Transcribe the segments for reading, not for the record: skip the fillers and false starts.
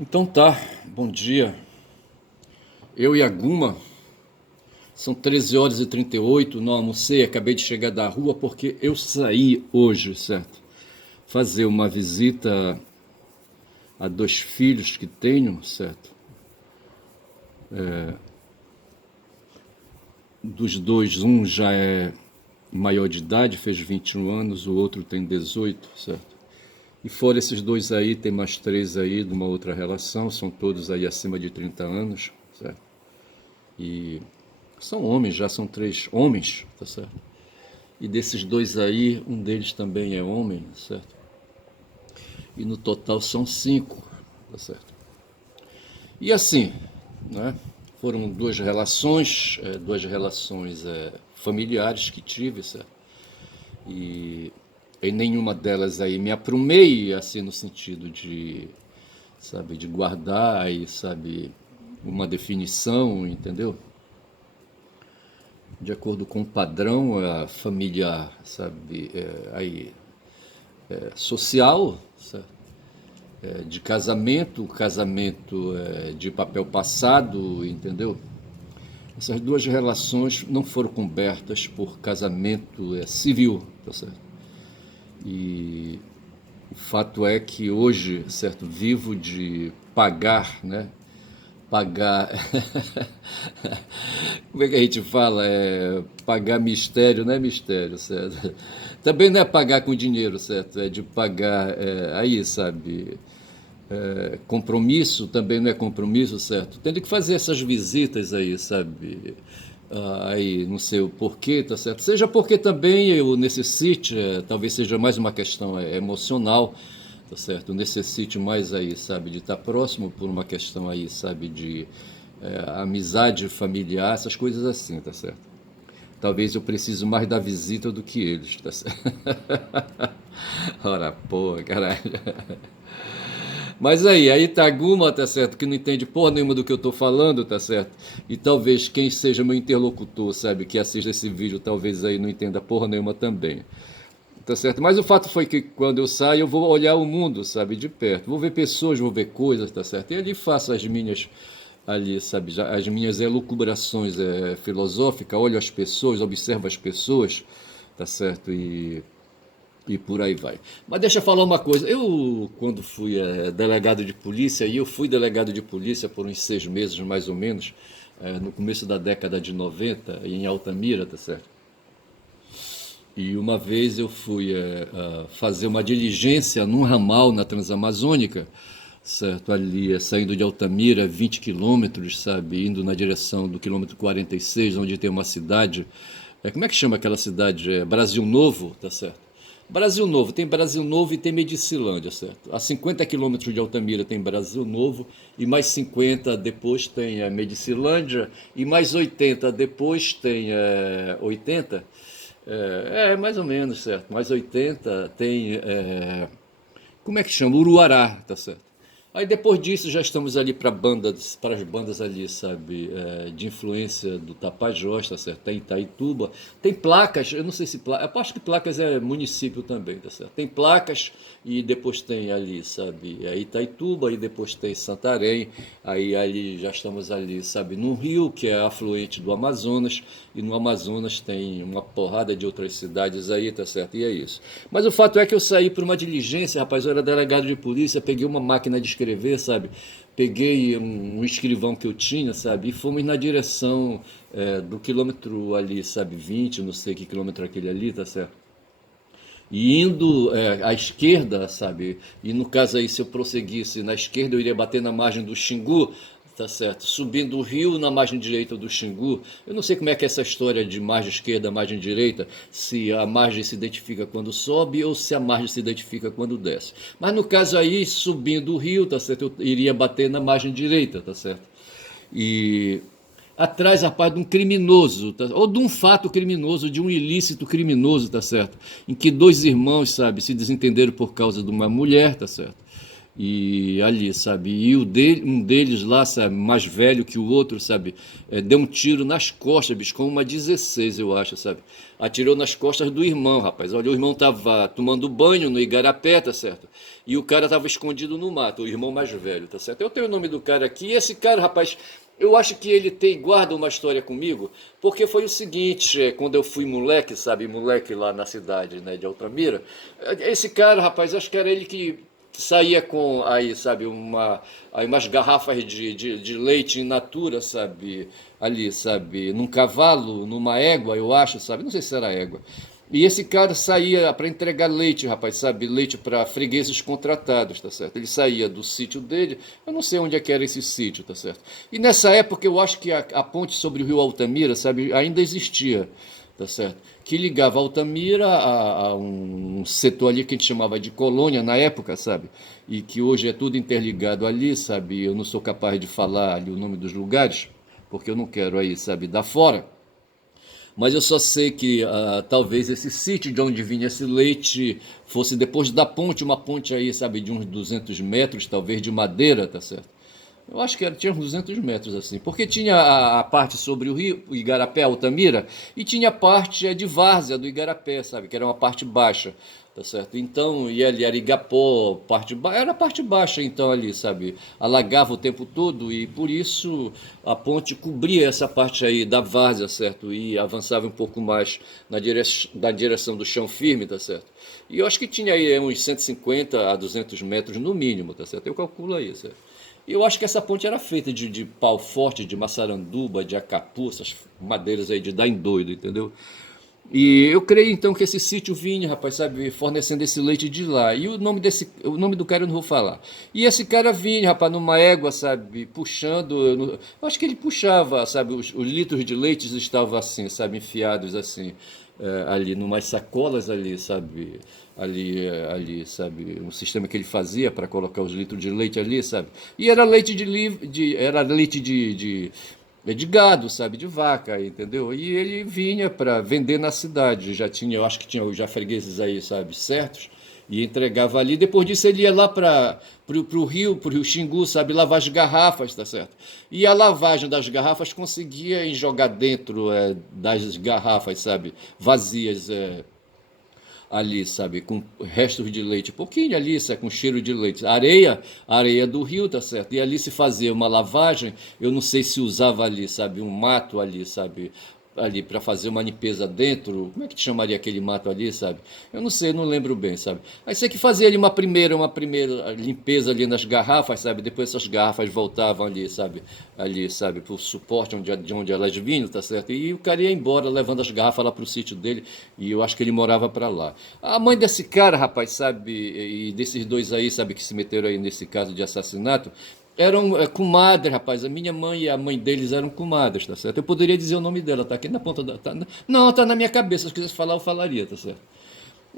Então tá, bom dia. Eu e a Guma, são 13 horas e 38, não almocei, acabei de chegar da rua porque eu saí hoje, certo? Fazer uma visita a dois filhos que tenho, certo? Dos dois, um já é maior de idade, fez 21 anos, o outro tem 18, certo? E fora esses dois aí, tem mais três aí de uma outra relação, são todos aí acima de 30 anos, certo? E são homens, já são três homens, tá certo? E desses dois aí, um deles também é homem, certo? E no total são cinco, tá certo? E assim, né? Foram duas relações familiares que tive, certo? E em nenhuma delas aí me aprumei, assim, no sentido de, sabe, de guardar e, sabe, uma definição, entendeu? De acordo com o padrão, a família, sabe, social, certo? De casamento, casamento de papel passado, entendeu? Essas duas relações não foram cobertas por casamento civil, tá certo? E o fato é que hoje, certo, vivo de pagar, né? Pagar. Como é que a gente fala? Pagar mistério, não é mistério, certo? Também não é pagar com dinheiro, certo? É de pagar aí, sabe? Compromisso também não é compromisso, certo? Tendo que fazer essas visitas aí, sabe? Aí, não sei o porquê, tá certo? Seja porque também eu necessite, talvez seja mais uma questão emocional, tá certo? Eu necessite mais aí, sabe, de estar próximo por uma questão aí, sabe, de amizade familiar, essas coisas assim, tá certo? Talvez eu precise mais da visita do que eles, tá certo? Ora, porra, caralho. Mas aí tá Guma, tá certo, que não entende porra nenhuma do que eu tô falando, tá certo? E talvez quem seja meu interlocutor, sabe, que assista esse vídeo, talvez aí não entenda porra nenhuma também. Tá certo? Mas o fato foi que quando eu saio, eu vou olhar o mundo, sabe, de perto. Vou ver pessoas, vou ver coisas, tá certo? E ali faço as minhas, ali, sabe, as minhas elucubrações filosóficas, olho as pessoas, observo as pessoas, tá certo? E por aí vai. Mas deixa eu falar uma coisa. Eu, quando fui delegado de polícia, e eu fui delegado de polícia por uns 6 meses, mais ou menos, no começo da década de 90, em Altamira, tá certo? E uma vez eu fui fazer uma diligência num ramal na Transamazônica, certo? Ali, saindo de Altamira, 20 quilômetros, sabe? Indo na direção do quilômetro 46, onde tem uma cidade. Como é que chama aquela cidade? Brasil Novo, tá certo? Brasil Novo, tem Brasil Novo e tem Medicilândia, certo? A 50 quilômetros de Altamira tem Brasil Novo e mais 50 depois tem a Medicilândia e mais 80 depois tem 80 mais ou menos, certo. Mais 80 tem. Como é que chama? Uruará, tá certo. Aí depois disso já estamos ali para as bandas ali, sabe, de influência do Tapajós, tá certo? Tem Itaituba, tem placas, eu não sei se placas, eu acho que placas é município também, tá certo? Tem placas e depois tem ali, sabe, Itaituba e depois tem Santarém, aí ali já estamos ali, sabe, no rio, que é afluente do Amazonas, e no Amazonas tem uma porrada de outras cidades aí, tá certo? E é isso. Mas o fato é que eu saí por uma diligência, rapaz, eu era delegado de polícia, peguei uma máquina de escrever, sabe? Peguei um escrivão que eu tinha, sabe? E fomos na direção do quilômetro ali, sabe? 20, não sei que quilômetro é aquele ali, tá certo? E indo à esquerda, sabe? E no caso aí, se eu prosseguisse na esquerda, eu iria bater na margem do Xingu, tá certo? Subindo o rio na margem direita do Xingu. Eu não sei como é que é essa história de margem esquerda, margem direita, se a margem se identifica quando sobe ou se a margem se identifica quando desce. Mas no caso aí, subindo o rio, tá certo? Eu iria bater na margem direita, tá certo? E atrás, rapaz, de um criminoso, tá? Ou de um fato criminoso, de um ilícito criminoso, tá certo? Em que dois irmãos, sabe, se desentenderam por causa de uma mulher, tá certo? E ali, sabe? E um deles lá, sabe, mais velho que o outro, sabe? Deu um tiro nas costas, bicho, com uma 16, eu acho, sabe? Atirou nas costas do irmão, rapaz. Olha, o irmão tava tomando banho no igarapé, tá certo? E o cara tava escondido no mato, o irmão mais velho, tá certo? Eu tenho o nome do cara aqui, e esse cara, rapaz, eu acho que ele tem, guarda uma história comigo, porque foi o seguinte, quando eu fui moleque, sabe, moleque lá na cidade, né, de Altamira, esse cara, rapaz, acho que era ele que saía com aí, sabe, aí umas garrafas de leite in natura, sabe, ali, sabe, num cavalo, numa égua, eu acho, sabe, não sei se era égua. E esse cara saía para entregar leite, rapaz, sabe? Leite para fregueses contratados, tá certo? Ele saía do sítio dele, eu não sei onde é que era esse sítio, tá certo? E nessa época eu acho que a ponte sobre o rio Altamira, sabe, ainda existia, tá certo? Que ligava Altamira a um setor ali que a gente chamava de colônia na época, sabe? E que hoje é tudo interligado ali, sabe? Eu não sou capaz de falar ali o nome dos lugares, porque eu não quero aí, sabe, dar fora. Mas eu só sei que talvez esse sítio de onde vinha esse leite fosse depois da ponte, uma ponte aí, sabe, de uns 200 metros, talvez de madeira, tá certo? Eu acho que tinha uns 200 metros assim, porque tinha a parte sobre o rio, o Igarapé, Altamira, e tinha a parte de várzea do Igarapé, sabe, que era uma parte baixa, tá certo? Então, e ali era Igapó, era a parte baixa então ali, sabe? Alagava o tempo todo e por isso a ponte cobria essa parte aí da várzea, certo? E avançava um pouco mais na direção do chão firme, tá certo? E eu acho que tinha aí uns 150 a 200 metros no mínimo, tá certo? Eu calculo aí, certo? E eu acho que essa ponte era feita de pau forte, de maçaranduba, de acapu, essas madeiras aí de dar em doido, entendeu? E eu creio então que esse sítio vinha, rapaz, sabe, fornecendo esse leite de lá. E o nome do cara eu não vou falar. E esse cara vinha, rapaz, numa égua, sabe, puxando, eu acho que ele puxava, sabe, os litros de leite estavam assim, sabe, enfiados assim, ali numas sacolas ali, sabe, ali, sabe, um sistema que ele fazia para colocar os litros de leite ali, sabe. E era leite era leite de gado, sabe, de vaca, entendeu? E ele vinha para vender na cidade. Já tinha, eu acho que tinha já fregueses aí, sabe, certos, e entregava ali. Depois disso ele ia lá para pro rio Xingu, sabe, lavar as garrafas, tá certo? E a lavagem das garrafas conseguia jogar dentro das garrafas, sabe, vazias, ali, sabe, com restos de leite, pouquinho ali, sabe, com cheiro de leite. Areia do rio, tá certo? E ali se fazia uma lavagem, eu não sei se usava ali, sabe, um mato ali, sabe, ali para fazer uma limpeza dentro. Como é que te chamaria aquele mato ali, sabe? Eu não sei, eu não lembro bem, sabe? Aí você que fazia ali uma primeira limpeza ali nas garrafas, sabe? Depois essas garrafas voltavam ali, sabe, pro suporte de onde elas vinham, tá certo? E o cara ia embora levando as garrafas lá pro sítio dele, e eu acho que ele morava para lá. A mãe desse cara, rapaz, sabe, e desses dois aí, sabe, que se meteram aí nesse caso de assassinato, eram comadres, rapaz. A minha mãe e a mãe deles eram comadres, tá certo? Eu poderia dizer o nome dela, tá aqui na ponta da. Não, tá na minha cabeça. Se quisesse falar, eu falaria, tá certo?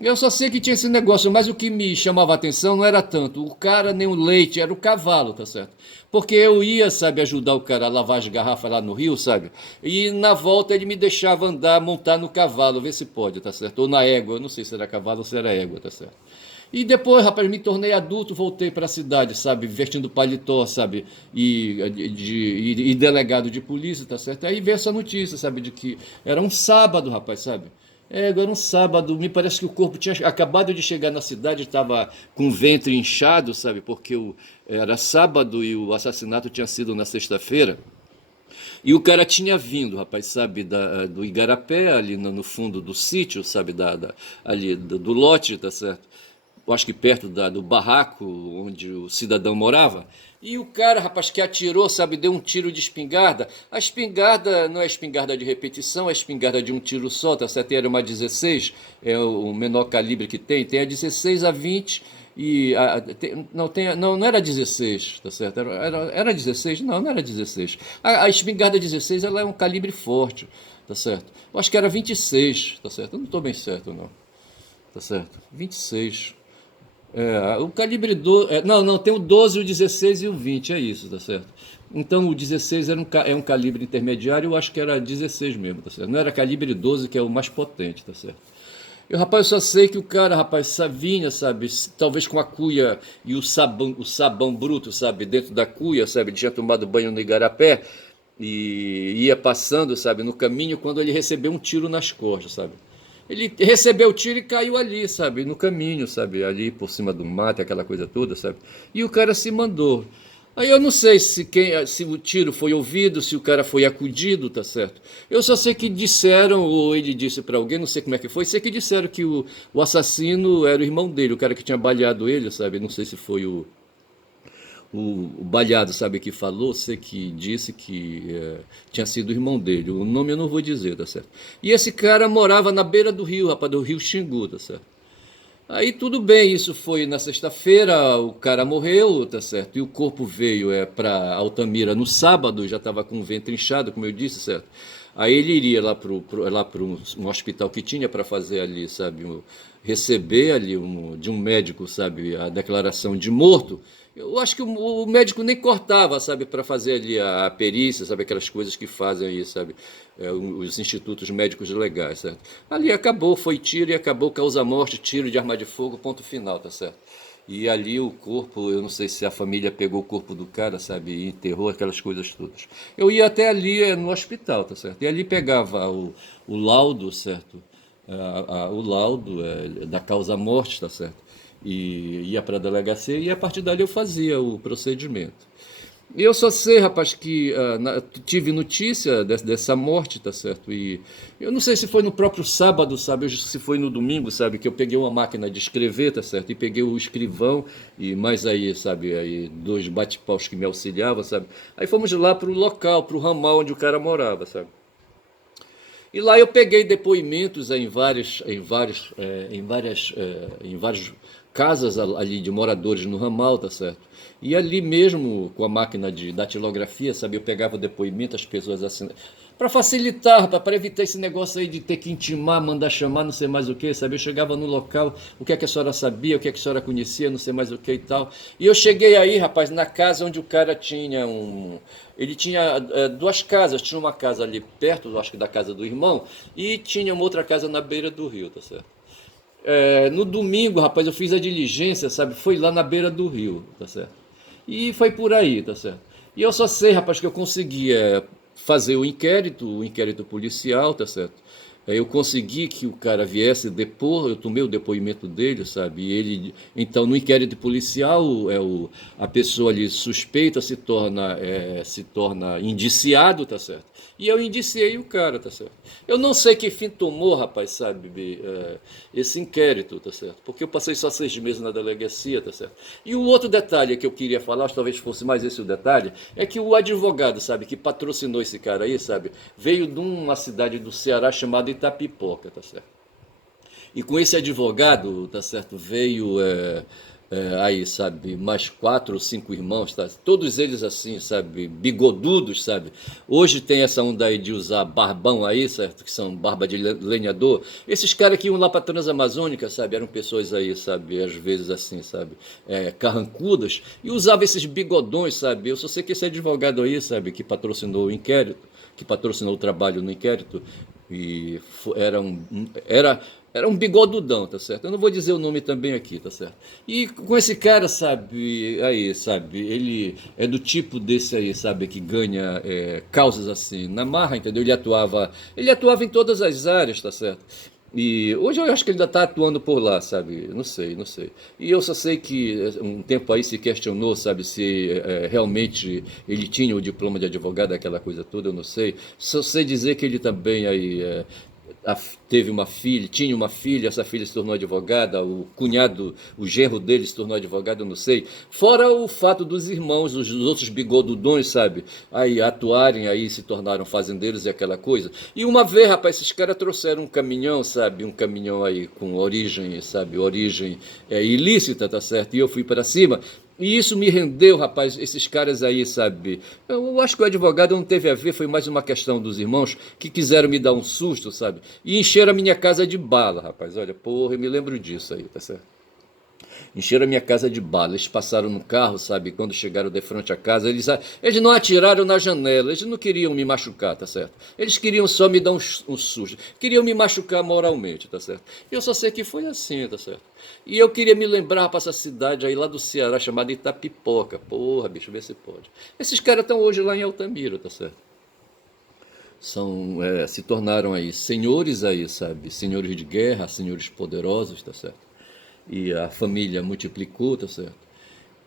Eu só sei que tinha esse negócio, mas o que me chamava a atenção não era tanto o cara nem o leite, era o cavalo, tá certo? Porque eu ia, sabe, ajudar o cara a lavar as garrafas lá no rio, sabe? E na volta ele me deixava andar, montar no cavalo, ver se pode, tá certo? Ou na égua, eu não sei se era cavalo ou se era égua, tá certo? E depois, rapaz, me tornei adulto, voltei para a cidade, sabe, vestindo paletó, sabe, e delegado de polícia, tá certo? Aí veio essa notícia, sabe, de que era um sábado, rapaz, sabe? Agora um sábado, me parece que o corpo tinha acabado de chegar na cidade, estava com o ventre inchado, sabe, porque era sábado e o assassinato tinha sido na sexta-feira. E o cara tinha vindo, rapaz, sabe, do Igarapé, ali no fundo do sítio, sabe, ali do lote, tá certo? Eu acho que perto do barraco onde o cidadão morava. E o cara, rapaz, que atirou, sabe, deu um tiro de espingarda. A espingarda não é espingarda de repetição, é espingarda de um tiro só, tá certo? Era uma 16, é o menor calibre que tem. Tem a 16 a 20 e não era 16, tá certo? Era 16? Não, não era 16. A espingarda 16, ela é um calibre forte, tá certo? Eu acho que era 26, tá certo? Eu não estou bem certo, não. Tá certo? 26. O calibre não, não, tem o 12, o 16 e o 20, é isso, tá certo? Então o 16 é um calibre intermediário, eu acho que era 16 mesmo, tá certo? Não era calibre 12, que é o mais potente, tá certo? Rapaz, eu só sei que o cara, rapaz, vinha, sabe, talvez com a cuia e o sabão bruto, sabe, dentro da cuia, sabe, ele tinha tomado banho no igarapé e ia passando, sabe, no caminho quando ele recebeu um tiro nas costas, sabe. Ele recebeu o tiro e caiu ali, sabe, no caminho, sabe, ali por cima do mato, aquela coisa toda, sabe. E o cara se mandou. Aí eu não sei se o tiro foi ouvido, se o cara foi acudido, tá certo? Eu só sei que disseram, ou ele disse para alguém, não sei como é que foi, sei que disseram que o assassino era o irmão dele, o cara que tinha baleado ele, sabe? Não sei se foi o baleado, sabe, que falou, sei que disse que tinha sido o irmão dele. O nome eu não vou dizer, tá certo? E esse cara morava na beira do rio, rapaz, do rio Xingu, tá certo? Aí tudo bem, isso foi na sexta-feira, o cara morreu, tá certo? E o corpo veio para Altamira no sábado, já estava com o ventre inchado, como eu disse, certo? Aí ele iria lá pro um hospital que tinha para fazer ali, sabe, receber ali de um médico, sabe, a declaração de morto. Eu acho que o médico nem cortava, sabe, para fazer ali a perícia, sabe, aquelas coisas que fazem aí, sabe, os institutos médicos legais, certo? Ali acabou, foi tiro e acabou, causa-morte, tiro de arma de fogo, ponto final, tá certo? E ali o corpo, eu não sei se a família pegou o corpo do cara, sabe, e enterrou aquelas coisas todas. Eu ia até ali no hospital, tá certo? E ali pegava o laudo, certo? O laudo da causa-morte, tá certo? E ia para a delegacia e a partir dali eu fazia o procedimento. E eu só sei, rapaz, que tive notícia dessa morte, tá certo? E eu não sei se foi no próprio sábado, sabe? Se foi no domingo, sabe? Que eu peguei uma máquina de escrever, tá certo? E peguei o escrivão e mais aí, sabe? Aí dois bate-paus que me auxiliavam, sabe? Aí fomos lá pro local, pro ramal onde o cara morava, sabe? E lá eu peguei depoimentos em várias casas ali de moradores no ramal, tá certo? E ali mesmo, com a máquina de datilografia, sabe, eu pegava o depoimento, as pessoas assinando. Para facilitar, para evitar esse negócio aí de ter que intimar, mandar chamar, não sei mais o que, sabe? Eu chegava no local, o que é que a senhora sabia, o que é que a senhora conhecia, não sei mais o que e tal. E eu cheguei aí, rapaz, na casa onde o cara tinha um. Ele tinha duas casas, tinha uma casa ali perto, acho que da casa do irmão, e tinha uma outra casa na beira do rio, tá certo? No domingo, rapaz, eu fiz a diligência, sabe? Foi lá na beira do rio, tá certo? E foi por aí, tá certo? E eu só sei, rapaz, que eu conseguia fazer o inquérito policial, tá certo? Eu consegui que o cara viesse depor, eu tomei o depoimento dele, sabe? E ele, então, no inquérito policial, a pessoa ali suspeita se torna indiciado, tá certo? E eu indiciei o cara, tá certo? Eu não sei que fim tomou, rapaz, sabe, esse inquérito, tá certo? Porque eu passei só 6 meses na delegacia, tá certo? E o outro detalhe que eu queria falar, talvez fosse mais esse o detalhe, é que o advogado, sabe, que patrocinou esse cara aí, sabe, veio de uma cidade do Ceará chamada Itapipoca, tá certo? E com esse advogado, tá certo, veio aí, sabe, mais 4 ou 5 irmãos, tá? Todos eles assim, sabe, bigodudos, sabe? Hoje tem essa onda aí de usar barbão aí, certo? Que são barba de lenhador. Esses caras que iam lá pra Transamazônica, sabe? Eram pessoas aí, sabe, às vezes assim, sabe, carrancudas, e usavam esses bigodões, sabe? Eu só sei que esse advogado aí, sabe, que patrocinou o inquérito, que patrocinou o trabalho no inquérito, e era um bigodudão, tá certo? Eu não vou dizer o nome também aqui, tá certo? E com esse cara, sabe, aí, sabe, ele é do tipo desse aí, sabe, que ganha causas assim na marra, entendeu? Ele atuava em todas as áreas, tá certo? E hoje eu acho que ele ainda está atuando por lá, sabe? Não sei, não sei. E eu só sei que um tempo aí se questionou, sabe, se realmente ele tinha o diploma de advogado, aquela coisa toda, eu não sei. Só sei dizer que ele também aí teve uma filha, tinha uma filha, essa filha se tornou advogada, o cunhado, o genro dele se tornou advogado, eu não sei. Fora o fato dos irmãos, os outros bigodudões, sabe, aí atuarem, aí se tornaram fazendeiros e aquela coisa. E uma vez, rapaz, esses caras trouxeram um caminhão, sabe, um caminhão aí com origem, sabe, origem ilícita, tá certo? E eu fui para cima. E isso me rendeu, rapaz, esses caras aí, sabe? Eu acho que o advogado não teve a ver, foi mais uma questão dos irmãos que quiseram me dar um susto, sabe? E encheram a minha casa de bala, rapaz. Olha, porra, eu me lembro disso aí, tá certo? Encheram a minha casa de bala. Eles passaram no carro, sabe? Quando chegaram de frente à casa, eles não atiraram na janela. Eles não queriam me machucar, tá certo? Eles queriam só me dar um susto. Queriam me machucar moralmente, tá certo? Eu só sei que foi assim, tá certo? E eu queria me lembrar para essa cidade aí lá do Ceará, chamada Itapipoca. Porra, bicho, vê se pode. Esses caras estão hoje lá em Altamira, tá certo? Se tornaram aí senhores aí, sabe? Senhores de guerra, senhores poderosos, tá certo? E a família multiplicou, tá certo?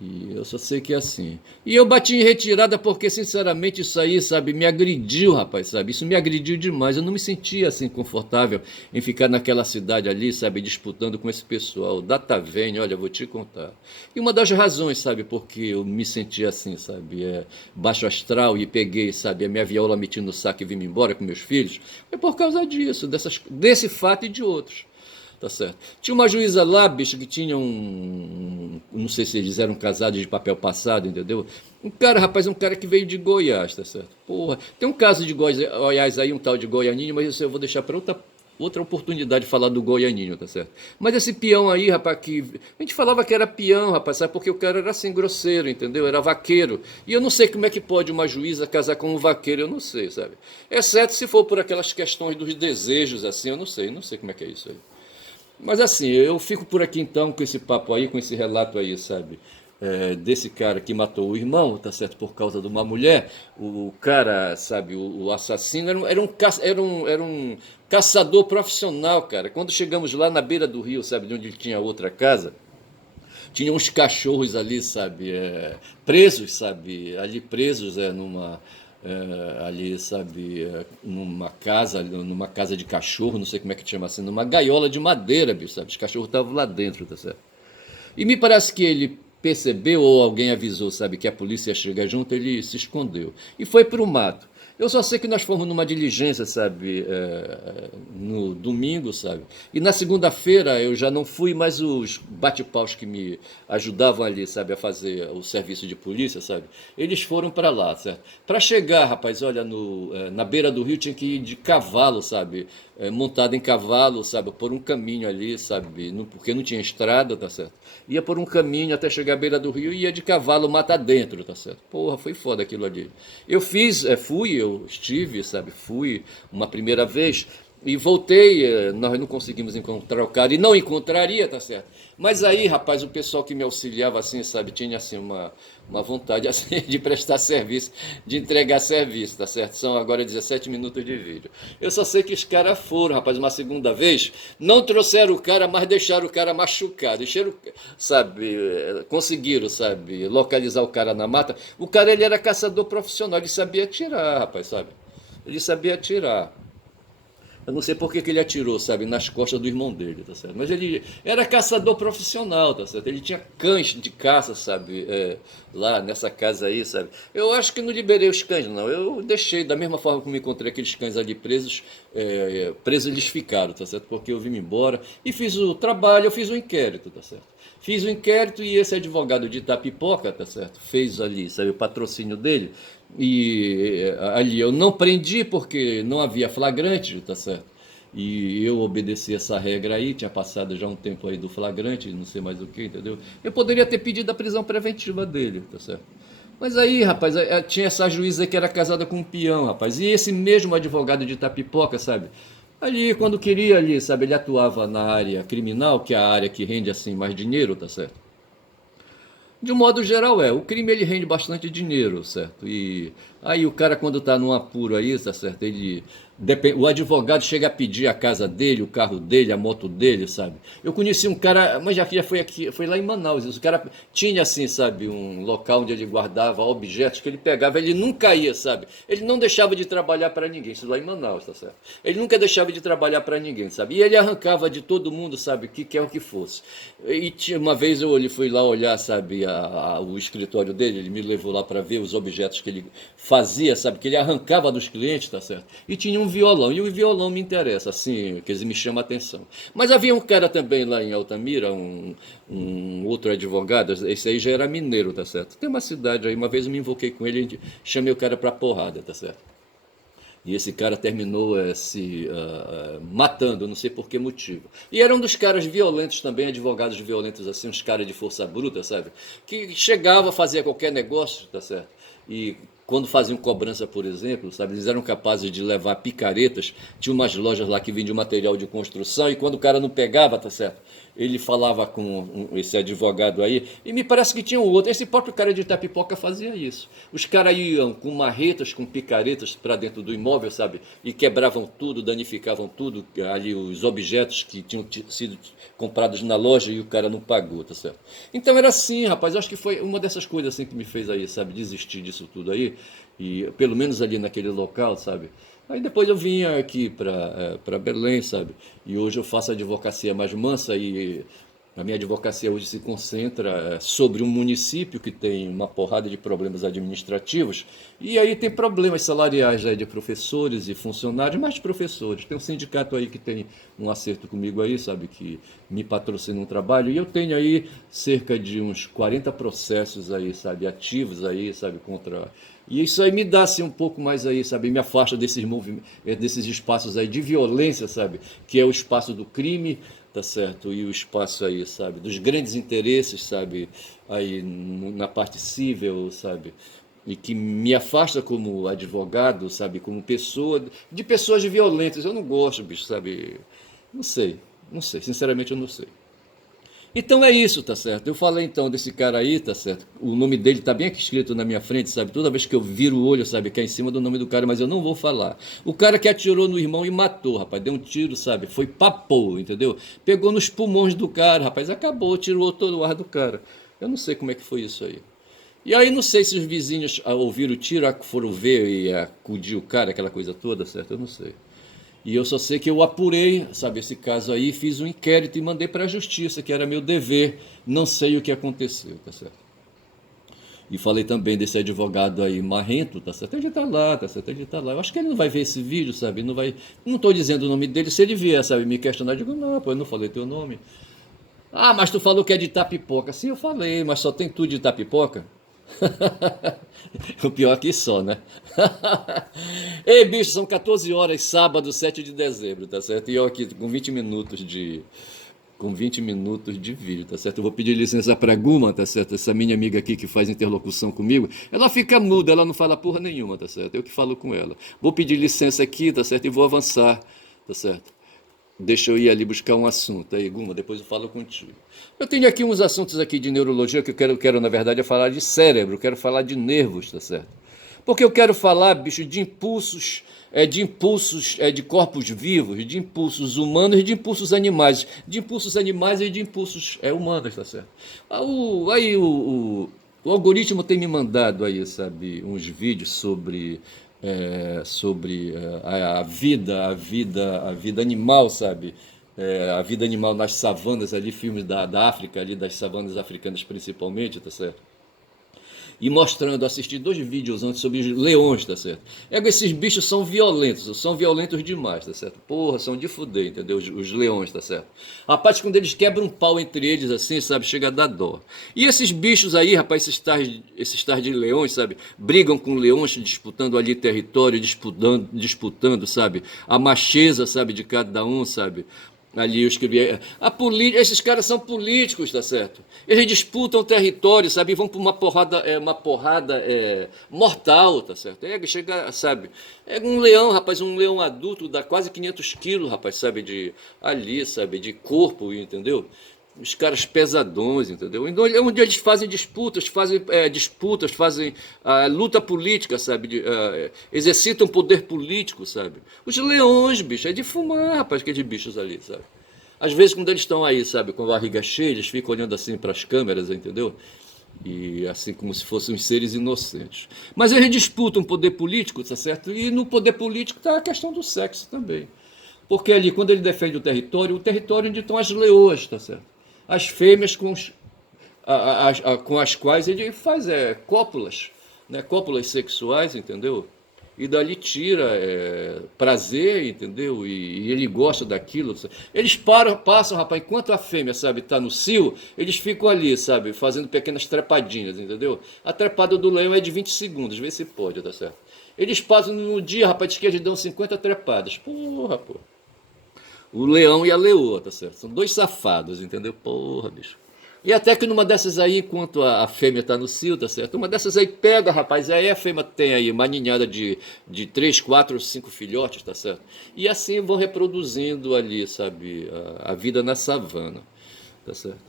E eu só sei que é assim. E eu bati em retirada porque, sinceramente, isso aí, sabe, me agrediu, rapaz, sabe? Isso me agrediu demais. Eu não me sentia assim confortável em ficar naquela cidade ali, sabe, disputando com esse pessoal. Data vem, olha, eu vou te contar. E uma das razões, sabe, porque eu me sentia assim, sabe, baixo astral e peguei, sabe, a minha viola meti no saco e vim embora com meus filhos, é por causa disso, desse fato e de outros. Tá certo. Tinha uma juíza lá, bicho, que tinha não sei se eles eram casados de papel passado, entendeu? Um cara, rapaz, um cara que veio de Goiás, tá certo? Porra, tem um caso de Goiás aí, um tal de Goianinho, mas isso eu vou deixar para outra oportunidade de falar do Goianinho, tá certo? Mas esse peão aí, rapaz, que a gente falava que era peão, rapaz, sabe? Porque o cara era assim grosseiro, entendeu? Era vaqueiro. E eu não sei como é que pode uma juíza casar com um vaqueiro, eu não sei, sabe? Exceto se for por aquelas questões dos desejos, assim, eu não sei como é que é isso aí. Mas assim, eu fico por aqui então com esse papo aí, com esse relato aí, sabe? Desse cara que matou o irmão, tá certo? Por causa de uma mulher. O cara, sabe, o assassino era um caçador profissional, cara. Quando chegamos lá na beira do rio, sabe, de onde ele tinha outra casa, tinha uns cachorros ali, sabe, presos, sabe, ali presos ali, sabe, numa casa de cachorro, não sei como é que chama assim, numa gaiola de madeira, bicho, sabe, os cachorros estavam lá dentro, tá certo? E me parece que ele percebeu ou alguém avisou, sabe, que a polícia ia chegar junto, ele se escondeu e foi para o mato. Eu só sei que nós fomos numa diligência, sabe, no domingo, sabe? E na segunda-feira eu já não fui, mas os bate-paus que me ajudavam ali, sabe, a fazer o serviço de polícia, sabe? Eles foram para lá, certo? Para chegar, rapaz, olha, na beira do rio tinha que ir de cavalo, sabe? Montado em cavalo, sabe? Por um caminho ali, sabe? Porque não tinha estrada, tá certo? Ia por um caminho até chegar à beira do rio e ia de cavalo mata dentro, tá certo? Porra, foi foda aquilo ali. Eu estive, sabe? Fui uma primeira vez e voltei, nós não conseguimos encontrar o cara e não encontraria, tá certo? Mas aí, rapaz, o pessoal que me auxiliava assim, sabe, tinha assim uma vontade assim de prestar serviço, de entregar serviço, tá certo? São agora 17 minutos de vídeo. Eu só sei que os caras foram, rapaz, uma segunda vez, não trouxeram o cara, mas deixaram o cara machucado, deixaram, sabe, conseguiram, sabe, localizar o cara na mata. O cara, ele era caçador profissional, ele sabia atirar, rapaz, sabe? Ele sabia atirar. Eu não sei por que ele atirou, sabe, nas costas do irmão dele, tá certo? Mas ele era caçador profissional, tá certo? Ele tinha cães de caça, sabe, lá nessa casa aí, sabe? Eu acho que não liberei os cães, não. Eu deixei, da mesma forma que me encontrei aqueles cães ali presos, presos eles ficaram, tá certo? Porque eu vim embora e fiz o trabalho, eu fiz o inquérito, tá certo? Fiz o inquérito e esse advogado de Itapipoca, tá certo? Fez ali, sabe, o patrocínio dele. E ali eu não prendi porque não havia flagrante, tá certo? E eu obedeci essa regra aí, tinha passado já um tempo aí do flagrante, não sei mais o que, entendeu? Eu poderia ter pedido a prisão preventiva dele, tá certo? Mas aí, rapaz, tinha essa juíza que era casada com um peão, rapaz. E esse mesmo advogado de Itapipoca, sabe? Ali, quando queria ali, sabe, ele atuava na área criminal, que é a área que rende assim mais dinheiro, tá certo? De um modo geral o crime ele rende bastante dinheiro, certo? E aí o cara quando está num apuro aí, tá certo? O advogado chega a pedir a casa dele, o carro dele, a moto dele, sabe? Eu conheci um cara, mas já foi aqui, foi lá em Manaus. O cara tinha assim, sabe, um local onde ele guardava objetos que ele pegava, ele nunca ia, sabe? Ele não deixava de trabalhar para ninguém, isso lá em Manaus, tá certo? Ele nunca deixava de trabalhar para ninguém, sabe? E ele arrancava de todo mundo, sabe, que quer o que fosse. E uma vez fui lá olhar, sabe, o escritório dele, ele me levou lá para ver os objetos que ele fazia, sabe, que ele arrancava dos clientes, tá certo? E tinha um violão, e o violão me interessa, assim, quer dizer, me chama a atenção. Mas havia um cara também lá em Altamira, um outro advogado, esse aí já era mineiro, tá certo? Tem uma cidade aí, uma vez eu me invoquei com ele, chamei o cara pra porrada, tá certo? E esse cara terminou se matando, não sei por que motivo. E era um dos caras violentos também, advogados violentos assim, uns caras de força bruta, sabe? Que chegava a fazer qualquer negócio, tá certo? E quando faziam cobrança, por exemplo, sabe, eles eram capazes de levar picaretas. Tinha umas lojas lá que vendiam material de construção e quando o cara não pegava, tá certo? Ele falava com esse advogado aí, e me parece que tinha um outro. Esse próprio cara de Itapipoca fazia isso. Os caras iam com marretas, com picaretas para dentro do imóvel, sabe? E quebravam tudo, danificavam tudo, ali os objetos que tinham sido comprados na loja e o cara não pagou, tá certo? Então era assim, rapaz. Eu acho que foi uma dessas coisas assim que me fez aí, sabe, desistir disso tudo aí. E pelo menos ali naquele local, sabe? Aí depois eu vim aqui para Belém, sabe? E hoje eu faço a advocacia mais mansa e a minha advocacia hoje se concentra sobre um município que tem uma porrada de problemas administrativos e aí tem problemas salariais aí de professores e funcionários, mais de professores. Tem um sindicato aí que tem um acerto comigo aí, sabe, que me patrocina um trabalho e eu tenho aí cerca de uns 40 processos aí, sabe, ativos aí, sabe, contra. E isso aí me dá assim, um pouco mais aí, sabe? Me afasta desses espaços aí de violência, sabe? Que é o espaço do crime, tá certo? E o espaço aí, sabe? Dos grandes interesses, sabe? Aí na parte civil, sabe? E que me afasta como advogado, sabe? Como pessoa, de pessoas violentas. Eu não gosto, bicho, sabe? Não sei, não sei. Sinceramente, eu não sei. Então é isso, tá certo? Eu falei então desse cara aí, tá certo? O nome dele tá bem aqui escrito na minha frente, sabe? Toda vez que eu viro o olho, sabe? Que é em cima do nome do cara, mas eu não vou falar. O cara que atirou no irmão e matou, rapaz. Deu um tiro, sabe? Foi papou, entendeu? Pegou nos pulmões do cara, rapaz. Acabou, tirou todo o ar do cara. Eu não sei como é que foi isso aí. E aí não sei se os vizinhos ouviram o tiro, foram ver e acudir o cara, aquela coisa toda, certo? Eu não sei. E eu só sei que eu apurei, sabe, esse caso aí, fiz um inquérito e mandei para a justiça, que era meu dever. Não sei o que aconteceu, tá certo? E falei também desse advogado aí, marrento, tá certo? Ele tá lá, tá certo? Ele tá lá. Eu acho que ele não vai ver esse vídeo, sabe? Não vai. Não estou dizendo o nome dele. Se ele vier, sabe, me questionar, eu digo, não, pô, eu não falei teu nome. Ah, mas tu falou que é de Itapipoca. Sim, eu falei, mas só tem tudo de Itapipoca? O pior que só, né? Ei, bicho, são 14 horas, sábado, 7 de dezembro, tá certo? E eu aqui com 20 minutos de vídeo, tá certo? Eu vou pedir licença pra Guma, tá certo? Essa minha amiga aqui que faz interlocução comigo, ela fica muda, ela não fala porra nenhuma, tá certo? Eu que falo com ela. Vou pedir licença aqui, tá certo? E vou avançar, tá certo? Deixa eu ir ali buscar um assunto aí, Guma, depois eu falo contigo. Eu tenho aqui uns assuntos aqui de neurologia que eu quero na verdade, é falar de cérebro, quero falar de nervos, tá certo? Porque eu quero falar, bicho, de corpos vivos, de impulsos humanos e de impulsos animais e de impulsos humanos, tá certo? O algoritmo tem me mandado aí, sabe, uns vídeos sobre a vida animal, sabe? A vida animal nas savanas ali, filmes da África, ali das savanas africanas principalmente, tá certo? E mostrando, assisti 2 vídeos antes sobre os leões, tá certo? Esses bichos são violentos demais, tá certo? Porra, são de fuder, entendeu? Os leões, tá certo? Rapaz, quando eles quebram um pau entre eles assim, sabe? Chega a dar dó. E esses bichos aí, rapaz, esses tais de leões, sabe? Brigam com leões, disputando ali território, disputando, sabe? A macheza, sabe? De cada um, sabe? Ali eu escrevi. Esses caras são políticos, tá certo? Eles disputam território, sabe? E vão para uma porrada mortal, tá certo? Chega, sabe? É um leão, rapaz, um leão adulto dá quase 500 quilos, rapaz, sabe? Ali, sabe? De corpo, entendeu? Os caras pesadões, entendeu? Onde eles fazem fazem luta política, sabe? Exercitam poder político, sabe? Os leões, bicho, é de fumar, rapaz, aqueles bichos ali, sabe? Às vezes, quando eles estão aí, sabe, com a barriga cheia, eles ficam olhando assim para as câmeras, entendeu? E assim como se fossem uns seres inocentes. Mas eles disputam poder político, tá certo? E no poder político está a questão do sexo também. Porque ali, quando ele defende o território onde estão as leoas, tá certo? As fêmeas com as quais ele faz cópulas, né? Cópulas sexuais, entendeu? e dali tira prazer, entendeu? E ele gosta daquilo. Eles passam, rapaz, enquanto a fêmea, sabe, tá no cio, eles ficam ali, sabe, fazendo pequenas trepadinhas, entendeu? A trepada do leão é de 20 segundos, vê se pode, tá certo? Eles passam no dia, rapaz, diz que eles dão 50 trepadas. Porra, pô. O leão e a leoa, tá certo? São dois safados, entendeu? Porra, bicho. E até que numa dessas aí, enquanto a fêmea tá no cio, tá certo? Uma dessas aí pega, rapaz, aí a fêmea tem aí uma ninhada de 3, 4, 5 filhotes, tá certo? E assim vão reproduzindo ali, sabe, a vida na savana, tá certo?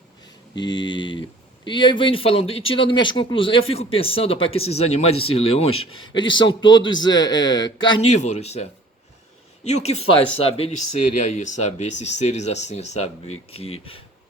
E, e aí vem falando, e tirando minhas conclusões, eu fico pensando, rapaz, que esses animais, esses leões, eles são todos carnívoros, certo? E o que faz, sabe, eles serem aí, sabe, esses seres assim, sabe, que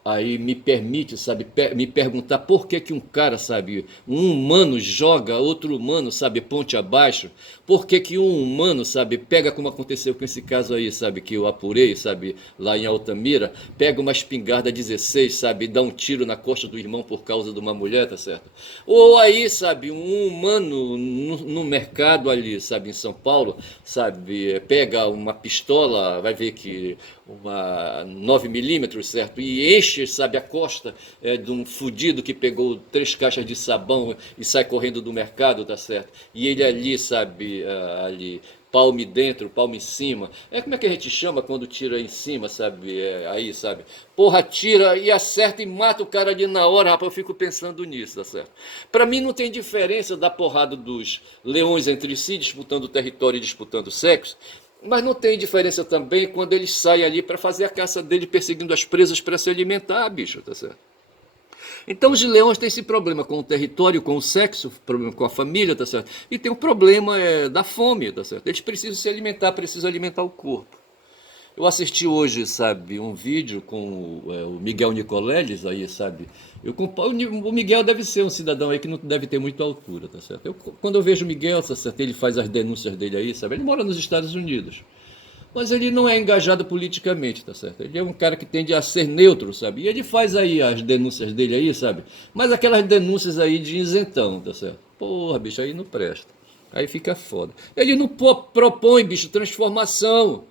aí me permite, sabe, me perguntar por que que um cara, sabe, um humano joga outro humano, sabe, ponte abaixo, por que que um humano, sabe, pega como aconteceu com esse caso aí, sabe, que eu apurei, sabe, lá em Altamira, pega uma espingarda 16, sabe, e dá um tiro na costa do irmão por causa de uma mulher, tá certo? Ou aí, sabe, um humano no mercado ali, sabe, em São Paulo, sabe, pega uma pistola, vai ver que uma 9 milímetros, certo? E enche, sabe, a costa de um fudido que pegou 3 caixas de sabão e sai correndo do mercado, tá certo? E ele ali, sabe, ali, palme dentro, palme em cima. Como é que a gente chama quando tira em cima, sabe? Aí, sabe? Porra, tira e acerta e mata o cara ali na hora, rapaz, eu fico pensando nisso, tá certo? Pra mim não tem diferença da porrada dos leões entre si, disputando território e disputando sexo, mas não tem diferença também quando eles saem ali para fazer a caça dele, perseguindo as presas para se alimentar, bicho, tá certo? Então os leões têm esse problema com o território, com o sexo, problema com a família, tá certo? E tem o problema da fome, tá certo? Eles precisam se alimentar, precisam alimentar o corpo. Eu assisti hoje, sabe, um vídeo com o Miguel Nicoleles aí, sabe? O Miguel deve ser um cidadão aí que não deve ter muita altura, tá certo? Quando eu vejo o Miguel, tá certo? Ele faz as denúncias dele aí, sabe? Ele mora nos Estados Unidos. Mas ele não é engajado politicamente, tá certo? Ele é um cara que tende a ser neutro, sabe? E ele faz aí as denúncias dele aí, sabe? Mas aquelas denúncias aí de isentão, tá certo? Porra, bicho, aí não presta. Aí fica foda. Ele não propõe, bicho, transformação.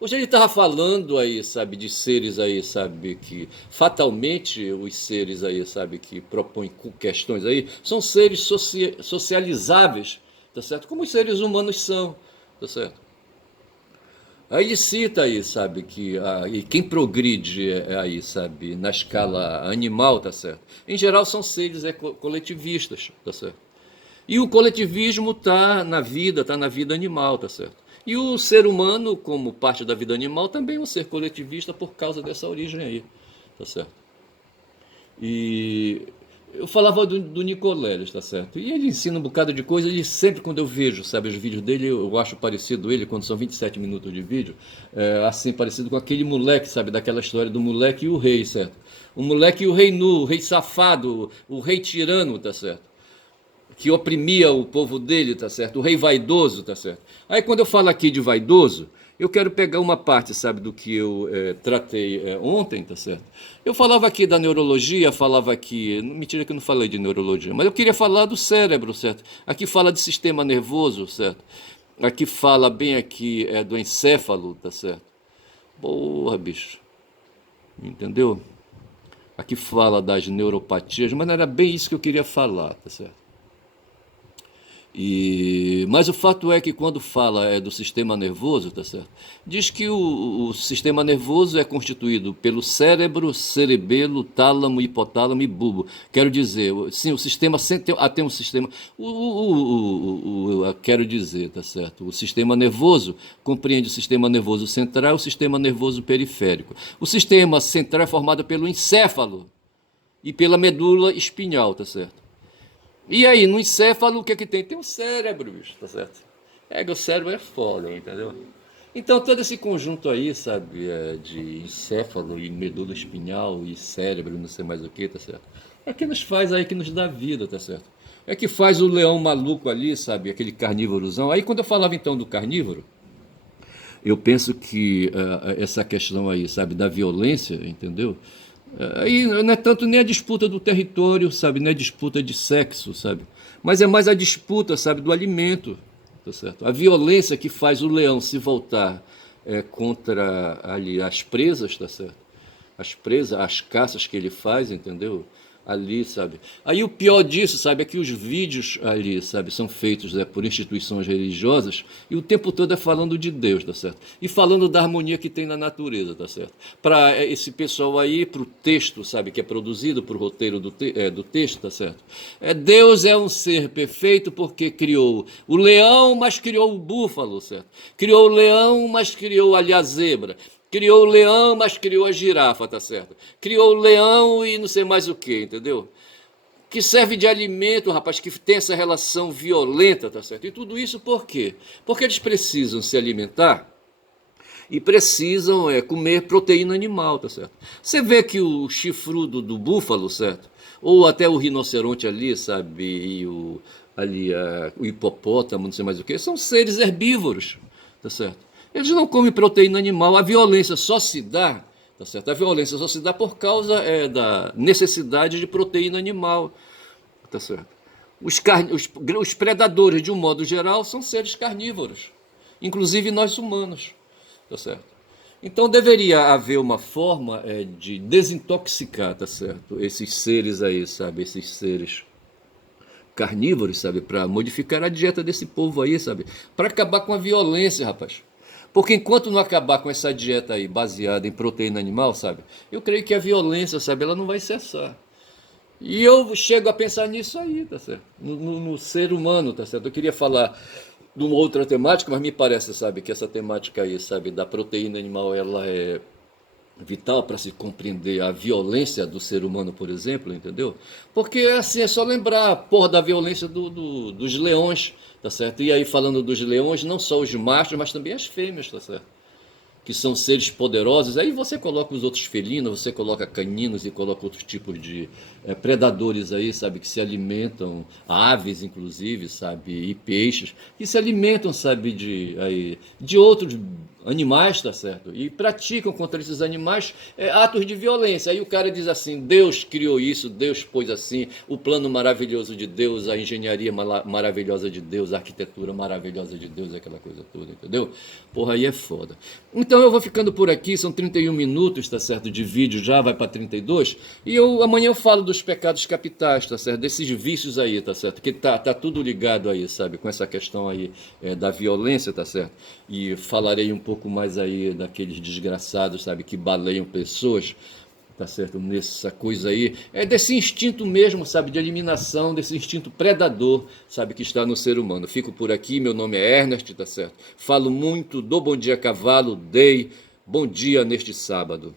Hoje ele estava falando aí, sabe, de seres aí, sabe, que fatalmente os seres aí, sabe, que propõem questões aí, são seres socializáveis, tá certo? Como os seres humanos são, tá certo? Aí ele cita aí, sabe, que e quem progride aí, sabe, na escala animal, tá certo? Em geral são seres coletivistas, tá certo? E o coletivismo tá na vida animal, tá certo? E o ser humano, como parte da vida animal, também é um ser coletivista por causa dessa origem aí, tá certo? E eu falava do Nicoleles, tá certo? E ele ensina um bocado de coisa, ele sempre, quando eu vejo, sabe, os vídeos dele, eu acho parecido ele, quando são 27 minutos de vídeo, assim, parecido com aquele moleque, sabe, daquela história do moleque e o rei, certo? O moleque e o rei nu, o rei safado, o rei tirano, tá certo? Que oprimia o povo dele, tá certo? O rei vaidoso, tá certo? Aí quando eu falo aqui de vaidoso, eu quero pegar uma parte, sabe, do que eu tratei ontem, tá certo? Eu falava aqui da neurologia, falava aqui, mentira que eu não falei de neurologia, mas eu queria falar do cérebro, certo? Aqui fala de sistema nervoso, certo? Aqui fala bem aqui do encéfalo, tá certo? Porra, bicho, entendeu? Aqui fala das neuropatias, mas não era bem isso que eu queria falar, tá certo? Mas o fato é que quando fala do sistema nervoso, tá certo? Diz que o sistema nervoso é constituído pelo cérebro, cerebelo, tálamo, hipotálamo e bulbo. Quero dizer, sim, o sistema tem um sistema. Quero dizer, tá certo? O sistema nervoso compreende o sistema nervoso central e o sistema nervoso periférico. O sistema central é formado pelo encéfalo e pela medula espinhal, tá certo? E aí, no encéfalo, o que é que tem? Tem o cérebro, bicho, tá certo? O cérebro é foda, entendeu? Então, todo esse conjunto aí, sabe, de encéfalo e medula espinhal e cérebro, não sei mais o que, tá certo? É que nos faz aí, que nos dá vida, tá certo? É que faz o leão maluco ali, sabe, aquele carnívorozão. Aí, quando eu falava então do carnívoro, eu penso que essa questão aí, sabe, da violência, entendeu? Aí não é tanto nem a disputa do território, sabe, nem a disputa de sexo, sabe, mas é mais a disputa, sabe, do alimento, tá certo? A violência que faz o leão se voltar contra ali as presas, tá certo? As presas, as caças que ele faz, entendeu? Ali, sabe? Aí o pior disso, sabe, é que os vídeos ali, sabe, são feitos por instituições religiosas e o tempo todo é falando de Deus, tá certo? E falando da harmonia que tem na natureza, tá certo? Para esse pessoal aí, pro texto, sabe, que é produzido pro roteiro do texto, tá certo? Deus é um ser perfeito porque criou o leão, mas criou o búfalo, certo? Criou o leão, mas criou ali a zebra. Criou o leão, mas criou a girafa, tá certo? Criou o leão e não sei mais o que, entendeu? Que serve de alimento, rapaz, que tem essa relação violenta, tá certo? E tudo isso por quê? Porque eles precisam se alimentar e precisam comer proteína animal, tá certo? Você vê que o chifrudo do búfalo, certo? Ou até o rinoceronte ali, sabe? E o hipopótamo, não sei mais o que, são seres herbívoros, tá certo? Eles não comem proteína animal. A violência só se dá, tá certo? A violência só se dá por causa da necessidade de proteína animal, tá certo? Os predadores, de um modo geral, são seres carnívoros, inclusive nós humanos, tá certo? Então deveria haver uma forma de desintoxicar, tá certo? Esses seres aí, sabe? Esses seres carnívoros, sabe? Para modificar a dieta desse povo aí, sabe? Para acabar com a violência, rapaz. Porque enquanto não acabar com essa dieta aí baseada em proteína animal, sabe? Eu creio que a violência, sabe? Ela não vai cessar. E eu chego a pensar nisso aí, tá certo? No ser humano, tá certo? Eu queria falar de uma outra temática, mas me parece, sabe, que essa temática aí, sabe, da proteína animal, ela é vital para se compreender a violência do ser humano, por exemplo, entendeu? Porque assim, é só lembrar a porra da violência dos leões, tá certo? E aí falando dos leões, não só os machos, mas também as fêmeas, tá certo? Que são seres poderosos. Aí você coloca os outros felinos, você coloca caninos e coloca outros tipos de predadores aí, sabe, que se alimentam, aves inclusive, sabe, e peixes, que se alimentam, sabe, de outros animais, tá certo? E praticam contra esses animais atos de violência. Aí o cara diz assim: Deus criou isso, Deus pôs assim, o plano maravilhoso de Deus, a engenharia maravilhosa de Deus, a arquitetura maravilhosa de Deus, aquela coisa toda, entendeu? Porra, aí é foda. Então eu vou ficando por aqui, são 31 minutos, tá certo, de vídeo já, vai para 32, e amanhã eu falo dos pecados capitais, tá certo, desses vícios aí, tá certo, que tá tudo ligado aí, sabe, com essa questão aí da violência, tá certo, e falarei um pouco mais aí daqueles desgraçados, sabe, que baleiam pessoas, tá certo, nessa coisa aí, desse instinto mesmo, sabe, de eliminação, desse instinto predador, sabe, que está no ser humano. Fico por aqui, meu nome é Ernest, tá certo, falo muito, dou bom dia cavalo, dei bom dia neste sábado.